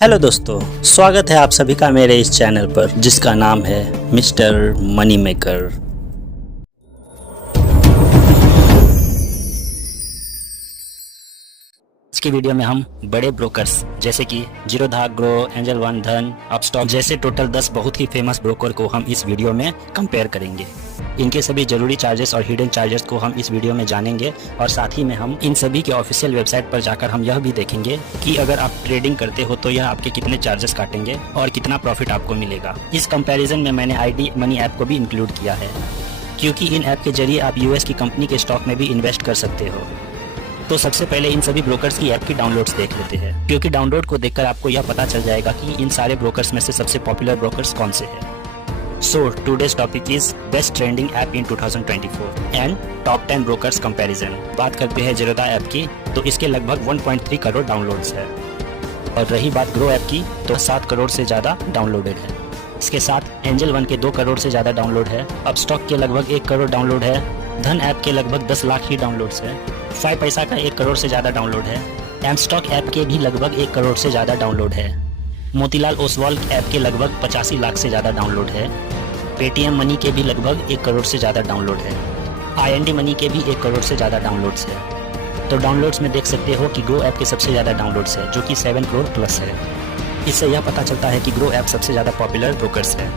Hello दोस्तों, स्वागत है आप सभी का मेरे इस चैनल पर जिसका नाम है मिस्टर मनी मेकर। आज की वीडियो में हम बड़े ब्रोकर्स जैसे कि जीरोधा, ग्रो, एंजल वन, धन, अपस्टॉक जैसे टोटल 10 बहुत ही फेमस ब्रोकर को हम इस वीडियो में कंपेयर करेंगे। इनके सभी जरूरी चार्जेस और हिडन चार्जेस को हम इस वीडियो में जानेंगे और साथ ही में हम इन सभी के ऑफिशियल वेबसाइट पर जाकर हम यह भी देखेंगे कि अगर आप ट्रेडिंग करते हो तो यह आपके कितने चार्जेस काटेंगे और कितना प्रॉफिट आपको मिलेगा। इस कंपैरिजन में मैंने ID मनी ऐप को भी इंक्लूड किया है क्योंकि इन ऐप के जरिए आप US की कंपनी के स्टॉक में भी इन्वेस्ट कर सकते हो। तो सबसे पहले इन सभी ब्रोकर्स की ऐप की डाउनलोड्स देख लेते हैं, क्योंकि डाउनलोड को देखकर आपको यह पता चल जाएगा कि इन सारे ब्रोकर्स में से सबसे पॉपुलर ब्रोकर्स कौन से हैं। So today's topic is best trending app in 2024 and top 10 brokers comparison. बात करते हैं जीरोधा ऐप की तो इसके लगभग 1.3 करोड़ डाउनलोड्स है और रही बात ग्रो ऐप की तो 7 करोड़ से ज़्यादा डाउनलोडेड है। इसके साथ एंजल वन के 2 करोड़ से ज़्यादा डाउनलोड है, अपस्टॉक के लगभग 1 करोड़ डाउनलोड है, धन ऐप के लगभग 10 लाख ही डाउनलोड्स है, 5 पैसा का 1 करोड़ से ज़्यादा डाउनलोड है, एमस्टॉक ऐप के भी लगभग 1 करोड़ से ज़्यादा डाउनलोड है, मोतीलाल ओसवाल ऐप के लगभग 85 लाख से ज़्यादा डाउनलोड है, पेटीएम मनी के भी लगभग 1 करोड़ से ज़्यादा डाउनलोड है, IND मनी के भी 1 करोड़ से ज़्यादा डाउनलोड्स है। तो डाउनलोड्स में देख सकते हो कि ग्रो ऐप के सबसे ज़्यादा डाउनलोड्स है जो कि 7 करोड़ प्लस है। इससे यह पता चलता है कि ग्रो ऐप सबसे ज़्यादा पॉपुलर ब्रोकर्स है।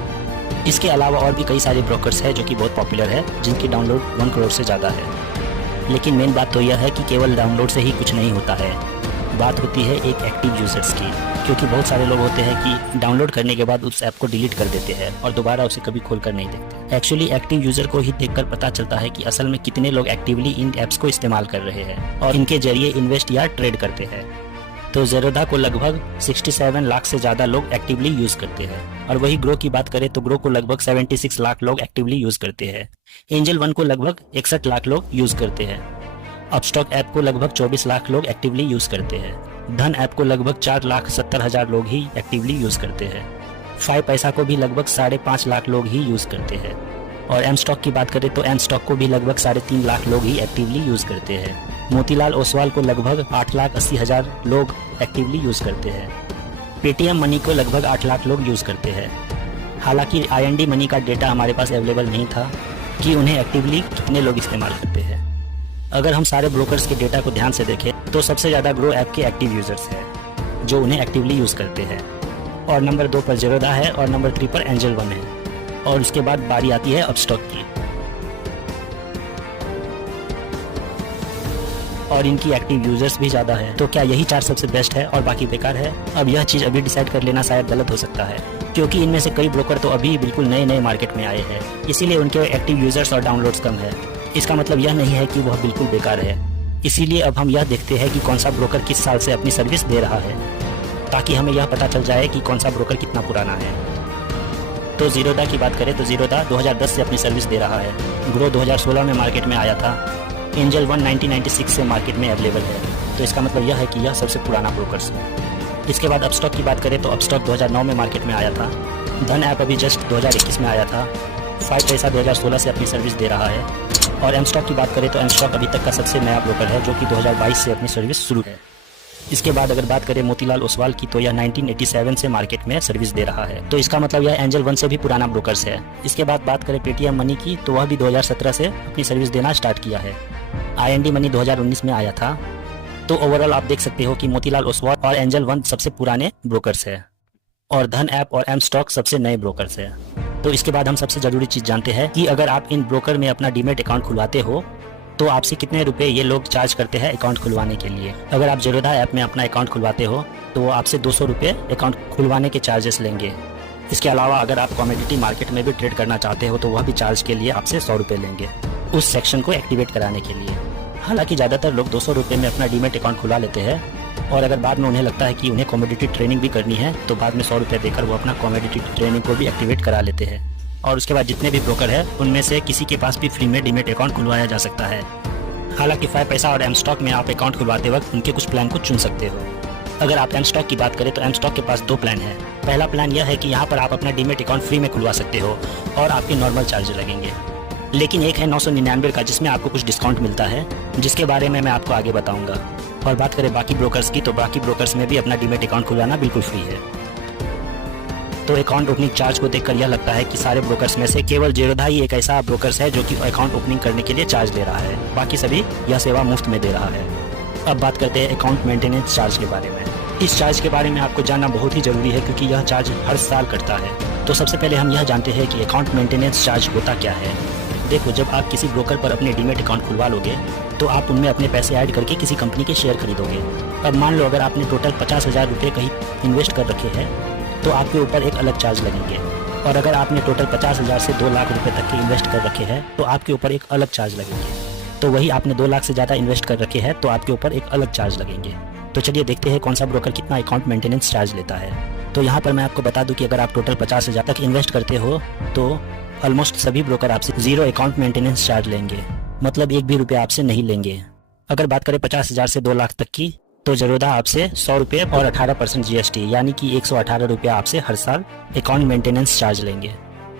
इसके अलावा और भी कई सारे ब्रोकर्स हैं जो कि बहुत पॉपुलर है जिनकी डाउनलोड 1 करोड़ से ज़्यादा है। लेकिन मेन बात तो यह है कि केवल डाउनलोड से ही कुछ नहीं होता है, बात होती है एक एक्टिव यूजर्स की, क्योंकि बहुत सारे लोग होते हैं कि डाउनलोड करने के बाद उस ऐप को डिलीट कर देते हैं और दोबारा उसे कभी खोल कर नहीं देखते। एक्चुअली एक्टिव यूजर को ही देखकर पता चलता है कि असल में कितने लोग एक्टिवली इन ऐप्स को इस्तेमाल कर रहे हैं और इनके जरिए इन्वेस्ट या ट्रेड करते हैं। तो जीरोधा को लगभग 67 लाख से ज़्यादा लोग एक्टिवली यूज़ करते हैं और वही ग्रो की बात करें तो ग्रो को लगभग 76 लाख लोग एक्टिवली यूज़ करते हैं। एंजल वन को लगभग 61 लाख लोग यूज़ करते हैं। अपस्टॉक ऐप को लगभग 24 लाख लोग एक्टिवली यूज़ करते हैं। धन ऐप को लगभग 4,70,000 लोग ही एक्टिवली यूज़ करते हैं। 5 पैसा को भी लगभग 5.5 लाख लोग ही यूज़ करते हैं और एमस्टॉक की बात करें तो एमस्टॉक को भी लगभग 3.5 लाख लोग ही एक्टिवली यूज़ करते हैं। मोतीलाल ओसवाल को लगभग 8,80,000 लोग एक्टिवली यूज़ करते हैं। पेटीएम मनी को लगभग 8 लाख लोग यूज़ करते हैं। हालांकि IND मनी का डेटा हमारे पास अवेलेबल नहीं था कि उन्हें एक्टिवली कितने लोग इस्तेमाल करते हैं। अगर हम सारे ब्रोकर्स के डेटा को ध्यान से देखें तो सबसे ज़्यादा ग्रो ऐप के एक्टिव यूज़र्स हैं जो उन्हें एक्टिवली यूज़ करते हैं और नंबर 2 पर जीरोधा है और नंबर 3 पर एंजल वन है और उसके बाद बारी आती है अपस्टॉक की और इनकी एक्टिव यूजर्स भी ज़्यादा है। तो क्या यही 4 सबसे बेस्ट है और बाकी बेकार है? अब यह चीज़ अभी डिसाइड कर लेना शायद गलत हो सकता है, क्योंकि इनमें से कई ब्रोकर तो अभी बिल्कुल नए मार्केट में आए हैं, इसीलिए उनके एक्टिव यूजर्स और डाउनलोड्स कम है। इसका मतलब यह नहीं है कि वह बिल्कुल बेकार है। इसीलिए अब हम यह देखते हैं कि कौन सा ब्रोकर किस साल से अपनी सर्विस दे रहा है, ताकि हमें यह पता चल जाए कि कौन सा ब्रोकर कितना पुराना है। तो जीरोधा की बात करें तो जीरोधा 2010 से अपनी सर्विस दे रहा है। ग्रो 2016 में मार्केट में आया था। एंजल वन 1996 से मार्केट में अवेलेबल है, तो इसका मतलब यह है कि यह सबसे पुराना ब्रोकर्स है। इसके बाद अपस्टॉक की बात करें तो अपस्टॉक 2009 में मार्केट में आया था। धन ऐप अभी जस्ट 2021 में आया था। 5 पैसा 2016 से अपनी सर्विस दे रहा है और एमस्टॉक की बात करें तो एमस्टॉक अभी तक का सबसे नया ब्रोकर है जो कि 2022 से अपनी सर्विस शुरू है। इसके बाद अगर बात करें मोतीलाल ओसवाल की तो यह 1987 से मार्केट में सर्विस दे रहा है, तो इसका मतलब यह एंजल वन से भी पुराना ब्रोकर्स है। इसके बाद बात करें पेटीएम मनी की तो वह भी 2017 से अपनी सर्विस देना स्टार्ट किया है। IND मनी 2019 में आया था। तो ओवरऑल आप देख सकते हो कि मोतीलाल ओसवाल और एंजल वन सबसे पुराने ब्रोकर्स है और धन ऐप और एमस्टॉक सबसे नए ब्रोकर्स है। तो इसके बाद हम सबसे जरूरी चीज़ जानते हैं कि अगर आप इन ब्रोकर में अपना डीमेट अकाउंट खुलवाते हो तो आपसे कितने रुपए ये लोग चार्ज करते हैं अकाउंट खुलवाने के लिए। अगर आप जीरोधा ऐप में अपना अकाउंट खुलवाते हो तो वो आपसे 200 रुपये अकाउंट खुलवाने के चार्जेस लेंगे। इसके अलावा अगर आप कमोडिटी मार्केट में भी ट्रेड करना चाहते हो तो वह भी चार्ज के लिए आपसे 100 रुपये लेंगे उस सेक्शन को एक्टिवेट कराने के लिए। हालांकि ज़्यादातर लोग 200 रुपये में अपना डीमेट अकाउंट खुला लेते हैं और अगर बाद में उन्हें लगता है कि उन्हें कमोडिटी ट्रेनिंग भी करनी है तो बाद में 100 रुपये देकर वो अपना कमोडिटी ट्रेनिंग को भी एक्टिवेट करा लेते हैं। और उसके बाद जितने भी ब्रोकर है उनमें से किसी के पास भी फ्री में डीमेट अकाउंट खुलवाया जा सकता है। हालांकि 5 पैसा और एमस्टॉक में आप अकाउंट खुलवाते वक्त उनके कुछ प्लान को चुन सकते हो। अगर आप एमस्टॉक की बात करें तो एमस्टॉक के पास 2 प्लान है। पहला प्लान यह है कि यहाँ पर आप अपना डीमेट अकाउंट फ्री में खुलवा सकते हो और आपके नॉर्मल चार्ज लगेंगे। लेकिन एक है 999 का जिसमें आपको कुछ डिस्काउंट मिलता है, जिसके बारे में मैं आपको आगे बताऊँगा। और बात करें बाकी ब्रोकर्स की, तो बाकी ब्रोकर्स में भी अपना डीमैट अकाउंट खुलवाना बिल्कुल फ्री है। तो अकाउंट ओपनिंग चार्ज को देखकर यह लगता है कि सारे ब्रोकर्स में से केवल जीरोधा ही एक ऐसा ब्रोकर्स है जो कि अकाउंट ओपनिंग करने के लिए चार्ज ले रहा है, बाकी सभी यह सेवा मुफ्त में दे रहा है। अब बात करते हैं अकाउंट मेंटेनेंस चार्ज के बारे में। इस चार्ज के बारे में आपको जानना बहुत ही जरूरी है क्योंकि यह चार्ज हर साल कटता है। तो सबसे पहले हम यह जानते हैं कि अकाउंट मेंटेनेंस चार्ज होता क्या है। देखो, जब आप किसी ब्रोकर पर अपने डीमैट अकाउंट खुलवा लोगे तो आप उनमें अपने पैसे ऐड करके किसी कंपनी के शेयर खरीदोगे। अब मान लो अगर आपने टोटल 50,000 रुपये कहीं इन्वेस्ट कर रखे हैं तो आपके ऊपर एक अलग चार्ज लगेंगे, और अगर आपने टोटल 50,000 से 2 लाख रुपए तक के इन्वेस्ट कर रखे हैं तो आपके ऊपर एक अलग चार्ज लगेंगे। तो वही आपने 2 लाख से ज़्यादा इन्वेस्ट कर रखे हैं तो आपके ऊपर एक अलग चार्ज लगेंगे। तो चलिए देखते हैं कौन सा ब्रोकर कितना अकाउंट मेंटेनेंस चार्ज लेता है। तो यहाँ पर मैं आपको बता दूं कि अगर आप टोटल 50,000 तक इन्वेस्ट करते हो तो ऑलमोस्ट सभी ब्रोकर आपसे 0 अकाउंट मेंटेनेंस चार्ज लेंगे, मतलब 1 भी रुपया आपसे नहीं लेंगे। अगर बात करें 50,000 से 2 लाख तक की, तो जीरोधा आपसे 100 रुपये और 18% GST यानी कि 118 रुपया आपसे हर साल अकाउंट मेंटेनेंस चार्ज लेंगे।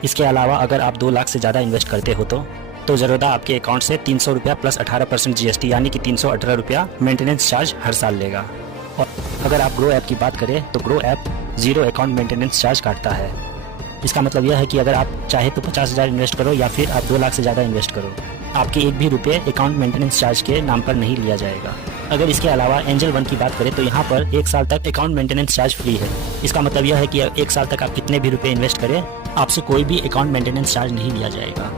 इसके अलावा अगर आप 2 लाख से ज़्यादा इन्वेस्ट करते हो तो जीरोधा आपके अकाउंट से 300 रुपया प्लस 18% GST यानी कि 318 रुपया मेंटेनेंस चार्ज हर साल लेगा। और अगर आप ग्रो ऐप की बात करें तो grow app 0 account maintenance charge काटता है। इसका मतलब यह है कि अगर आप चाहे तो 50,000 इन्वेस्ट करो या फिर आप 2 लाख से ज़्यादा इन्वेस्ट करो, आपके 1 भी रुपये अकाउंट मेंटेनेंस चार्ज के नाम पर नहीं लिया जाएगा। अगर इसके अलावा एंजल वन की बात करें तो यहाँ पर 1 साल तक अकाउंट मेंटेनेंस चार्ज फ्री है। इसका मतलब यह है कि 1 साल तक आप कितने भी रुपए इन्वेस्ट करें आपसे कोई भी अकाउंट मेंटेनेंस चार्ज नहीं लिया जाएगा।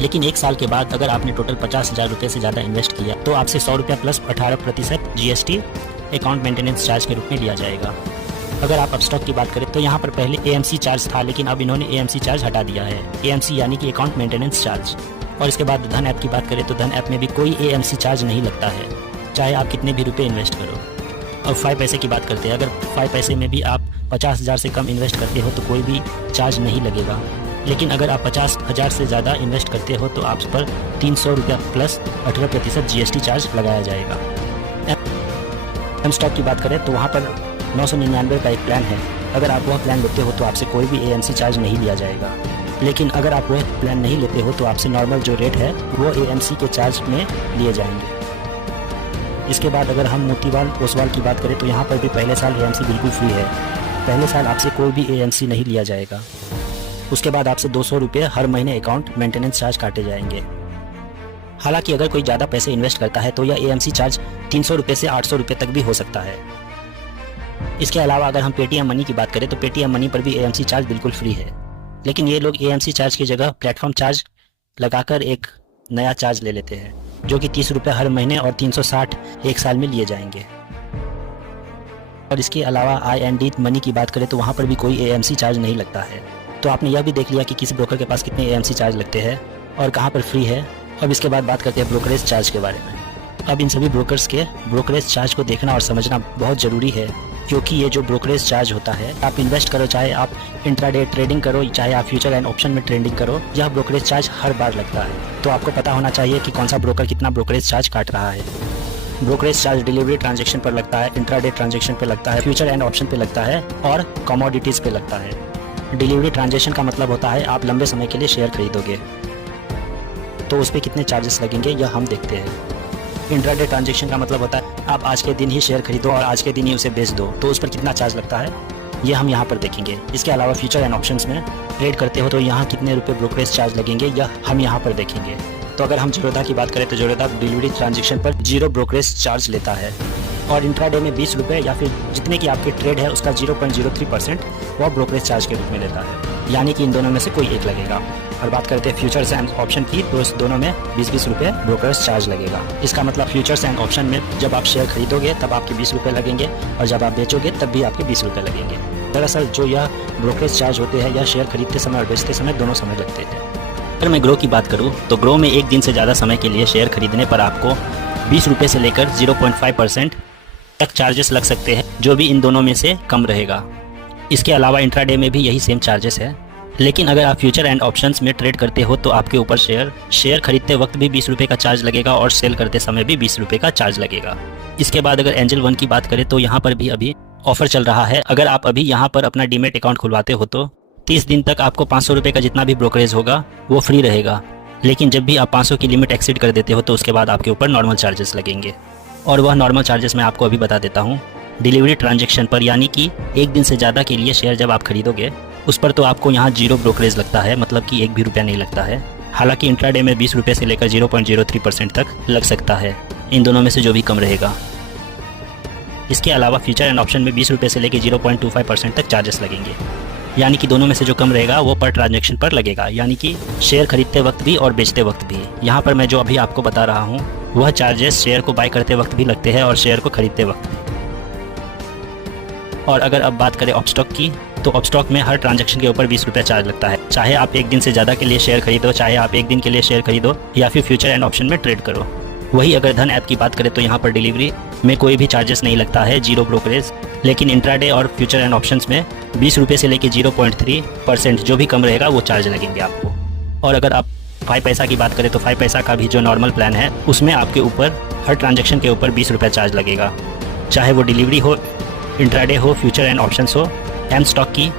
लेकिन 1 साल के बाद अगर आपने टोटल 50,000 रुपये से ज़्यादा इन्वेस्ट किया तो आपसे 100 रुपया plus 18% GST account maintenance charge के रूप में लिया जाएगा। अगर आप अपस्टॉक की बात करें तो यहाँ पर पहले AMC चार्ज था, लेकिन अब इन्होंने AMC चार्ज हटा दिया है। AMC यानी कि अकाउंट मेंटेनेंस चार्ज। और इसके बाद धन ऐप की बात करें तो धन ऐप में भी कोई AMC चार्ज नहीं लगता है, चाहे आप कितने भी रुपए इन्वेस्ट करो। अब 5 पैसे की बात करते हैं। अगर 5 पैसे में भी आप 50,000 से कम इन्वेस्ट करते हो तो कोई भी चार्ज नहीं लगेगा, लेकिन अगर आप 50,000 से ज़्यादा इन्वेस्ट करते हो तो आप पर 300 रुपया प्लस 18% GST चार्ज लगाया जाएगा। एम स्टॉक की बात करें तो वहाँ पर 999 का एक प्लान है। अगर आप वह प्लान लेते हो तो आपसे कोई भी AMC चार्ज नहीं लिया जाएगा, लेकिन अगर आप वह प्लान नहीं लेते हो तो आपसे नॉर्मल जो रेट है वो AMC के चार्ज में लिए जाएंगे। इसके बाद अगर हम मोतीवाल ओसवाल की बात करें तो यहाँ पर भी पहले साल AMC बिल्कुल फ्री है। पहले साल आपसे कोई भी AMC नहीं लिया जाएगा। उसके बाद आपसे 200 रुपये हर महीने अकाउंट मेंटेनेंस चार्ज काटे जाएंगे। हालांकि अगर कोई ज़्यादा पैसे इन्वेस्ट करता है तो यह AMC चार्ज 300 रुपये से 800 रुपये तक भी हो सकता है। इसके अलावा अगर हम पेटीएम मनी की बात करें तो पेटीएम मनी पर भी AMC चार्ज बिल्कुल फ्री है, लेकिन ये लोग AMC चार्ज की जगह प्लेटफॉर्म चार्ज लगाकर एक नया चार्ज ले लेते हैं जो कि 30 रुपये हर महीने और 360 एक साल में लिए जाएंगे। और इसके अलावा IND मनी की बात करें तो वहाँ पर भी कोई AMC चार्ज नहीं लगता है। तो आपने यह भी देख लिया कि किसी ब्रोकर के पास कितने AMC चार्ज लगते हैं और कहाँ पर फ्री है। अब इसके बाद बात करते हैं ब्रोकरेज चार्ज के बारे में। अब इन सभी ब्रोकर्स के ब्रोकरेज चार्ज को देखना और समझना बहुत ज़रूरी है, क्योंकि ये जो ब्रोकरेज चार्ज होता है, आप इन्वेस्ट करो चाहे आप इंट्राडे ट्रेडिंग करो चाहे आप फ्यूचर एंड ऑप्शन में ट्रेडिंग करो, यह ब्रोकरेज चार्ज हर बार लगता है। तो आपको पता होना चाहिए कि कौन सा ब्रोकर कितना ब्रोकरेज चार्ज काट रहा है। ब्रोकरेज चार्ज डिलीवरी ट्रांजेक्शन पर लगता है, इंट्राडे ट्रांजेक्शन पर लगता है, फ्यूचर एंड ऑप्शन पर लगता है और कमोडिटीज़ पे लगता है। डिलीवरी ट्रांजेक्शन का मतलब होता है आप लंबे समय के लिए शेयर खरीदोगे, तो उस पर कितने चार्जेस लगेंगे यह हम देखते हैं। इंट्राडे ट्रांजेक्शन का मतलब होता है आप आज के दिन ही शेयर खरीदो और आज के दिन ही उसे बेच दो, तो उस पर कितना चार्ज लगता है ये हम यहाँ पर देखेंगे। इसके अलावा फ्यूचर एंड ऑप्शंस में ट्रेड करते हो तो यहाँ कितने रुपए ब्रोकरेज चार्ज लगेंगे यह हम यहाँ पर देखेंगे। तो अगर हम जीरोधा की बात करें तो जीरोधा डिलीवरी ट्रांजेक्शन पर 0 ब्रोकरेज चार्ज लेता है और इंट्राडे में 20 रुपये या फिर जितने की आपके ट्रेड है उसका 0.03% वह ब्रोकरेज चार्ज के रूप में लेता है, यानी कि इन दोनों में से कोई एक लगेगा। और बात करते हैं फ्यूचर्स एंड ऑप्शन की तो इस दोनों में 20-20 रुपये ब्रोकरेज चार्ज लगेगा। इसका मतलब फ्यूचर्स एंड ऑप्शन में जब आप शेयर खरीदोगे तब आपके 20 रुपये लगेंगे और जब आप बेचोगे तब भी आपके 20 रुपये लगेंगे। दरअसल जो यह ब्रोकरेज चार्ज होते हैं यह शेयर खरीदते समय और बेचते समय दोनों समय लगते हैं। अगर मैं ग्रो की बात करूँ तो ग्रो में 1 दिन से ज़्यादा समय के लिए शेयर खरीदने पर आपको 20 रुपये से लेकर 0.5% तक चार्जेस लग सकते हैं, जो भी इन दोनों में से कम रहेगा। इसके अलावा इंट्राडे में भी यही सेम चार्जेस है, लेकिन अगर आप फ्यूचर एंड ऑप्शंस में ट्रेड करते हो तो आपके ऊपर शेयर खरीदते वक्त भी 20 रुपये का चार्ज लगेगा और सेल करते समय भी 20 रुपये का चार्ज लगेगा। इसके बाद अगर एंजल वन की बात करें तो यहाँ पर भी अभी ऑफर चल रहा है। अगर आप अभी यहाँ पर अपना डीमेट अकाउंट खुलवाते हो तो 30 दिन तक आपको 500 रुपये का जितना भी ब्रोकरेज होगा वो फ्री रहेगा, लेकिन जब भी आप 500 की लिमिट एक्सीड कर देते हो तो उसके बाद आपके ऊपर नॉर्मल चार्जेस लगेंगे। और वह नॉर्मल चार्जेस मैं आपको अभी बता देता हूँ। डिलीवरी ट्रांजैक्शन पर, यानी कि एक दिन से ज़्यादा के लिए शेयर जब आप खरीदोगे उस पर तो आपको यहाँ 0 ब्रोकरेज लगता है, मतलब कि 1 भी रुपया नहीं लगता है। हालांकि इंट्राडे में 20 रुपये से लेकर 0.03% तक लग सकता है, इन दोनों में से जो भी कम रहेगा। इसके अलावा फ्यूचर एंड ऑप्शन में 20 रुपये से लेकर 0.25% तक चार्जेस लगेंगे, यानी कि दोनों में से जो कम रहेगा वो पर ट्रांजैक्शन पर लगेगा, यानी कि शेयर खरीदते वक्त भी और बेचते वक्त भी। यहाँ पर मैं जो अभी आपको बता रहा हूँ वह चार्जेस शेयर को बाय करते वक्त भी लगते हैं और शेयर को खरीदते वक्त भी। और अगर अब बात करें अपस्टॉक की, तो अपस्टॉक में हर ट्रांजैक्शन के ऊपर 20 रुपये चार्ज लगता है, चाहे आप एक दिन से ज़्यादा के लिए शेयर खरीदो, चाहे आप एक दिन के लिए शेयर खरीदो या फिर फ्यूचर एंड ऑप्शन में ट्रेड करो। वही अगर धन ऐप की बात करें तो यहाँ पर डिलीवरी में कोई भी चार्जेस नहीं लगता है, 0 ब्रोकरेज। लेकिन इंट्राडे और फ्यूचर एंड ऑप्शंस में 20 रुपये से लेकर 0.3% जो भी कम रहेगा वो चार्ज लगेंगे आपको। और अगर आप 5 पैसा की बात करें तो 5 पैसा का भी जो नॉर्मल प्लान है उसमें आपके ऊपर हर ट्रांजैक्शन के ऊपर 20 रुपये चार्ज लगेगा, चाहे वो डिलीवरी हो, इंट्राडे हो, फ्यूचर एंड ऑप्शंस हो, एम स्टॉक की।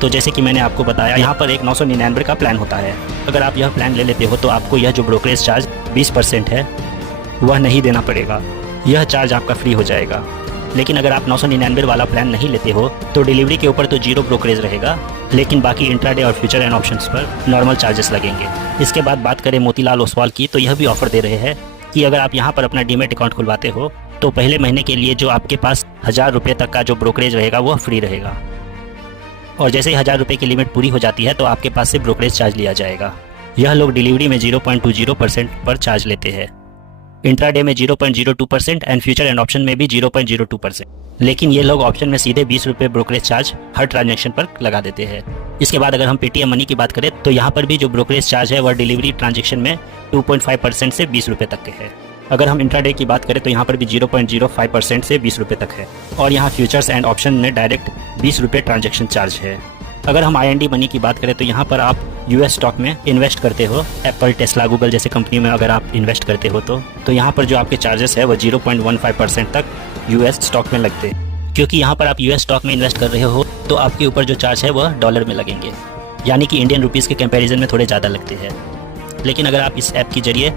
तो जैसे कि मैंने आपको बताया, यहाँ पर एक 999 का प्लान होता है। अगर आप यह प्लान ले लेते हो तो आपको यह जो ब्रोकरेज चार्ज 20% है वह नहीं देना पड़ेगा, यह चार्ज आपका फ्री हो जाएगा। लेकिन अगर आप 999 वाला प्लान नहीं लेते हो तो डिलीवरी के ऊपर तो 0 ब्रोकरेज रहेगा, लेकिन बाकी इंट्राडे और फ्यूचर एंड ऑप्शंस पर नॉर्मल चार्जेस लगेंगे। इसके बाद बात करें मोतीलाल ओसवाल की, तो यह भी ऑफर दे रहे हैं कि अगर आप यहाँ पर अपना डीमेट अकाउंट खुलवाते हो तो पहले महीने के लिए जो आपके पास 1000 रुपये तक का जो ब्रोकरेज रहेगा वह फ्री रहेगा, और जैसे ही 1000 रुपये की लिमिट पूरी हो जाती है तो आपके पास से ब्रोकरेज चार्ज लिया जाएगा। यह लोग डिलीवरी में 0.20% पर चार्ज लेते हैं, इंट्राडे में 0.02% एंड फ्यूचर एंड ऑप्शन में भी 0.02%। लेकिन ये लोग ऑप्शन में सीधे 20 रुपये ब्रोकरेज चार्ज हर ट्रांजैक्शन पर लगा देते हैं। इसके बाद अगर हम पेटीएम मनी की बात करें तो यहाँ पर भी जो ब्रोकरेज चार्ज है वह डिलीवरी ट्रांजैक्शन में 2.5% से 20 रुपये तक के है। अगर हम इंट्राडे की बात करें तो यहाँ पर भी 0.05% से 20 रुपये तक है, और यहाँ फ्यूचर्स एंड ऑप्शन में डायरेक्ट 20 रुपये ट्रांजैक्शन चार्ज है। अगर हम IND मनी की बात करें तो यहाँ पर आप US स्टॉक में इन्वेस्ट करते हो, एप्पल, टेस्ला, गूगल जैसे कंपनी में अगर आप इन्वेस्ट करते हो तो यहाँ पर जो आपके चार्जेस है वो 0.15% तक US स्टॉक में लगते हैं। क्योंकि यहाँ पर आप US स्टॉक में इन्वेस्ट कर रहे हो तो आपके ऊपर जो चार्ज है वह डॉलर में लगेंगे, यानी कि इंडियन रुपीज़ के कंपेरिजन में थोड़े ज़्यादा लगते हैं। लेकिन अगर आप इस ऐप के जरिए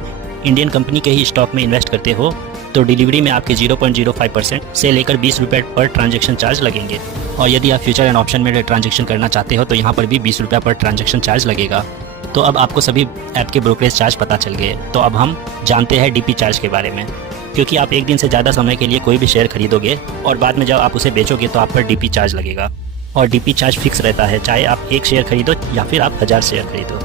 इंडियन कंपनी के ही स्टॉक में इन्वेस्ट करते हो तो डिलीवरी में आपके 0.05% से लेकर 20 रुपये पर ट्रांजैक्शन चार्ज लगेंगे। और यदि आप फ्यूचर एंड ऑप्शन में ट्रांजैक्शन करना चाहते हो तो यहाँ पर भी 20 रुपये पर ट्रांजैक्शन चार्ज लगेगा। तो अब आपको सभी ऐप के ब्रोकरेज चार्ज पता चल गए। तो अब हम जानते हैं DP चार्ज के बारे में, क्योंकि आप एक दिन से ज़्यादा समय के लिए कोई भी शेयर खरीदोगे और बाद में जब आप उसे बेचोगे तो आप पर DP चार्ज लगेगा। और DP चार्ज फिक्स रहता है, चाहे आप 1 शेयर खरीदो या फिर आप 1000 शेयर खरीदो।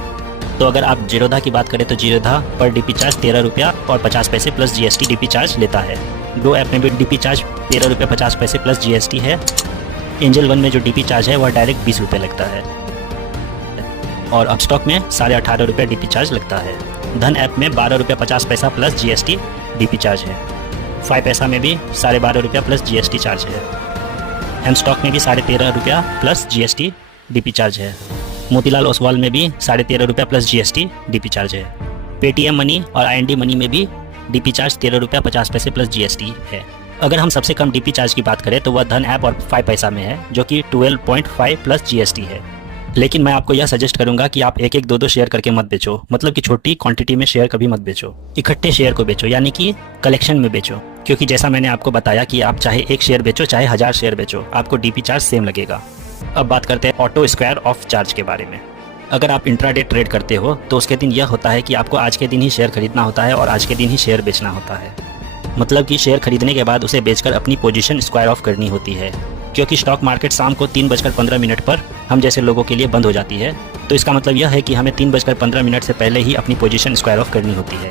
तो अगर आप जीरोधा की बात करें तो जीरोधा पर DP चार्ज 13 रुपया और 50 पैसे प्लस GST DP चार्ज लेता है। ग्रो ऐप में भी DP चार्ज 13 रुपये 50 पैसे प्लस GST है। एंजल वन में जो DP चार्ज है वह डायरेक्ट 20 रुपये लगता है, और अपस्टॉक में 18.5 रुपये DP चार्ज लगता है। धन ऐप में 12 रुपये 50 पैसा प्लस GST DP चार्ज है। 5 पैसा में भी 12.5 रुपया प्लस GST चार्ज है। एम स्टॉक में भी 13.5 रुपया प्लस GST DP चार्ज है। मोतीलाल ओसवाल में भी 13.5 रुपया प्लस GST DP चार्ज है। पेटीएम मनी और IND मनी में भी DP चार्ज 13 रुपया 50 पैसे प्लस GST है। अगर हम सबसे कम DP चार्ज की बात करें तो वह धन ऐप और 5 पैसा में है, जो कि 12.5 प्लस GST है। लेकिन मैं आपको यह सजेस्ट करूंगा कि आप 1-1, 2-2 शेयर करके मत बेचो, मतलब कि छोटी क्वांटिटी में शेयर कभी मत बेचो, इकट्ठे शेयर को बेचो, यानी कि कलेक्शन में बेचो। क्योंकि जैसा मैंने आपको बताया कि आप चाहे 1 शेयर बेचो चाहे 1000 शेयर बेचो, आपको DP चार्ज सेम लगेगा। अब बात करते हैं ऑटो स्क्वायर ऑफ चार्ज के बारे में। अगर आप इंट्राडे ट्रेड करते हो तो उसके दिन यह होता है कि आपको आज के दिन ही शेयर खरीदना होता है और आज के दिन ही शेयर बेचना होता है। मतलब कि शेयर खरीदने के बाद उसे बेचकर अपनी पोजीशन स्क्वायर ऑफ करनी होती है, क्योंकि स्टॉक मार्केट शाम को 3:15 पर हम जैसे लोगों के लिए बंद हो जाती है। तो इसका मतलब यह है कि हमें 3:15 से पहले ही अपनी पोजीशन स्क्वायर ऑफ करनी होती है।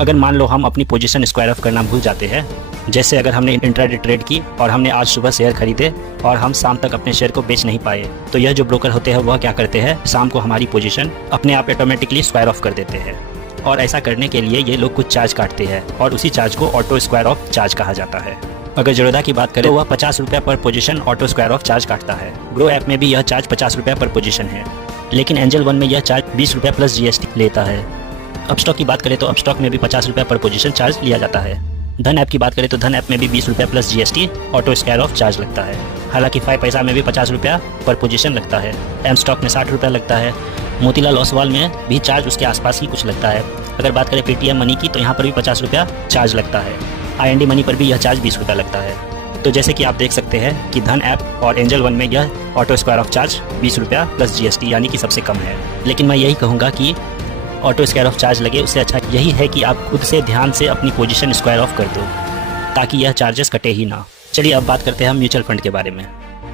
अगर मान लो हम अपनी पोजीशन स्क्वायर ऑफ करना भूल जाते हैं, जैसे अगर हमने इंट्राडे ट्रेड की और हमने आज सुबह शेयर खरीदे और हम शाम तक अपने शेयर को बेच नहीं पाए, तो यह जो ब्रोकर होते हैं वह क्या करते हैं, शाम को हमारी पोजीशन अपने आप ऑटोमेटिकली स्क्वायर ऑफ कर देते हैं। और ऐसा करने के लिए ये लोग कुछ चार्ज काटते हैं और उसी चार्ज को ऑटो स्क्वायर ऑफ चार्ज कहा जाता है। अगर जीरोधा की बात करें तो वह 50 रुपया पर position auto square of charge काटता है। ग्रो ऐप में भी यह चार्ज 50 रुपया पर पोजीशन है, लेकिन एंजल वन में यह चार्ज 20 रुपया प्लस GST लेता है। अपस्टॉक की बात करें तो अपस्टॉक में भी 50 रुपया पर पोजीशन चार्ज लिया जाता है। धन ऐप की बात करें तो धन ऐप में भी 20 रुपया plus GST auto square of charge लगता है। हालांकि 5 पैसा में भी 50 रुपया पर पोजीशन लगता है। एम स्टॉक में 60 रुपया लगता है। मोतीलाल ओसवाल में भी चार्ज उसके आसपास ही कुछ लगता है। अगर बात करें पेटीएम मनी की तो यहाँ पर भी 50 रुपया चार्ज लगता है। IND मनी पर भी यह चार्ज 20 रुपये लगता है। तो जैसे कि आप देख सकते हैं कि धन ऐप और एंजल वन में यह ऑटो स्क्वायर ऑफ चार्ज 20 रुपया प्लस GST यानी कि सबसे कम है। लेकिन मैं यही कहूँगा कि ऑटो स्क्वायर ऑफ चार्ज लगे उससे अच्छा यही है कि आप खुद से ध्यान से अपनी पोजीशन स्क्वायर ऑफ कर दो ताकि यह चार्जेस कटे ही ना। चलिए अब बात करते हैं हम म्यूचुअल फंड के बारे में।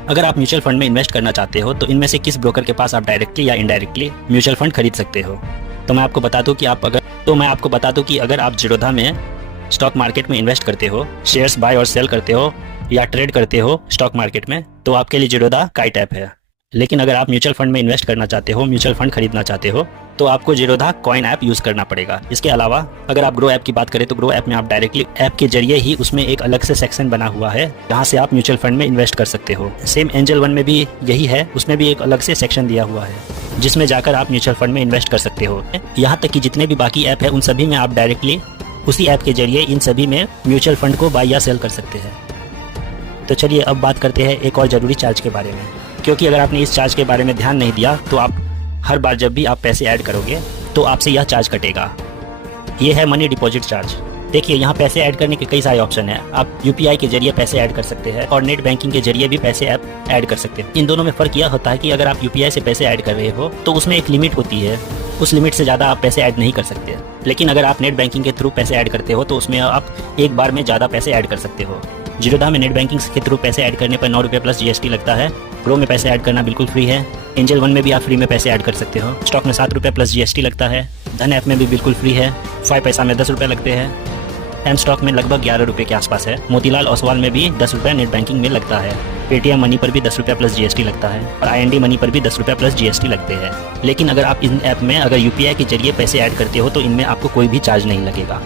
अगर आप म्यूचुअल फंड में इन्वेस्ट करना चाहते हो तो इनमें से किस ब्रोकर के पास आप डायरेक्टली या इनडायरेक्टली म्यूचुअल फंड खरीद सकते हो। तो मैं आपको बता दूं कि अगर आप जीरोधा में स्टॉक मार्केट में इन्वेस्ट करते हो, शेयर्स बाय और सेल करते हो या ट्रेड करते हो स्टॉक मार्केट में, तो आपके लिए जीरोधा काइट ऐप है। लेकिन अगर आप म्यूचुअल फंड में इन्वेस्ट करना चाहते हो, म्यूचुअल फंड खरीदना चाहते हो, तो आपको जीरोधा कॉइन ऐप यूज़ करना पड़ेगा। इसके अलावा अगर आप ग्रो ऐप की बात करें तो ग्रो ऐप में आप डायरेक्टली ऐप के जरिए ही उसमें एक अलग से सेक्शन बना हुआ है जहाँ से आप म्यूचुअल फंड में इन्वेस्ट कर सकते हो। सेम एंजल वन में भी यही है, उसमें भी एक अलग से सेक्शन दिया हुआ है जिसमें जाकर आप म्यूचुअल फंड में इन्वेस्ट कर सकते हो। यहाँ तक कि जितने भी बाकी ऐप है उन सभी में आप डायरेक्टली उसी ऐप के जरिए इन सभी में म्यूचुअल फंड को बाय या सेल कर सकते हैं। तो चलिए अब बात करते हैं एक और ज़रूरी चार्ज के बारे में, क्योंकि अगर आपने इस चार्ज के बारे में ध्यान नहीं दिया तो आप हर बार जब भी आप पैसे ऐड करोगे तो आपसे यह चार्ज कटेगा। ये है मनी डिपॉजिट चार्ज। देखिए यहाँ पैसे ऐड करने के कई सारे ऑप्शन हैं। आप UPI के जरिए पैसे ऐड कर सकते हैं और नेट बैंकिंग के जरिए भी पैसे ऐड कर सकते हैं। इन दोनों में फ़र्क यह होता है कि अगर आप UPI से पैसे ऐड कर रहे हो तो उसमें एक लिमिट होती है, उस लिमिट से ज़्यादा आप पैसे ऐड नहीं कर सकते। लेकिन अगर आप नेट बैंकिंग के थ्रू पैसे ऐड करते हो तो उसमें आप एक बार में ज़्यादा पैसे ऐड कर सकते हो। जीरोधा में नेट बैंकिंग के थ्रू पैसे ऐड करने पर 9 रुपये प्लस GST लगता है। ग्रो में पैसे ऐड करना बिल्कुल फ्री है। एंजल वन में भी आप फ्री में पैसे ऐड कर सकते हो। स्टॉक में 7 रुपये प्लस GST लगता है। धन ऐप में भी बिल्कुल फ्री है। 5 पैसा में 10 रुपये लगते हैं। एम स्टॉक में लगभग 11 रुपये के आसपास है। मोतीलाल ओसवाल में भी 10 रुपये नेट बैंकिंग में लगता है। पेटीएम मनी पर भी 10 रुपये प्लस GST लगता है और IND मनी पर भी 10 रुपये प्लस GST लगते हैं। लेकिन अगर आप इन ऐप में अगर UPI के जरिए पैसे ऐड करते हो तो इनमें आपको कोई भी चार्ज नहीं लगेगा।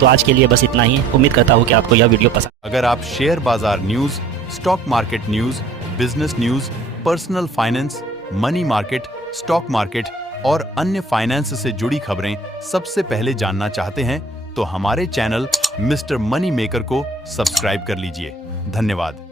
तो आज के लिए बस इतना ही। उम्मीद करता हूँ कि आपको यह वीडियो पसंद। अगर आप शेयर बाजार news, stock market news, business news, personal finance, money market, stock market और अन्य फाइनेंस से जुड़ी खबरें सबसे पहले जानना चाहते हैं तो हमारे चैनल मिस्टर मनी मेकर को सब्सक्राइब कर लीजिए। धन्यवाद।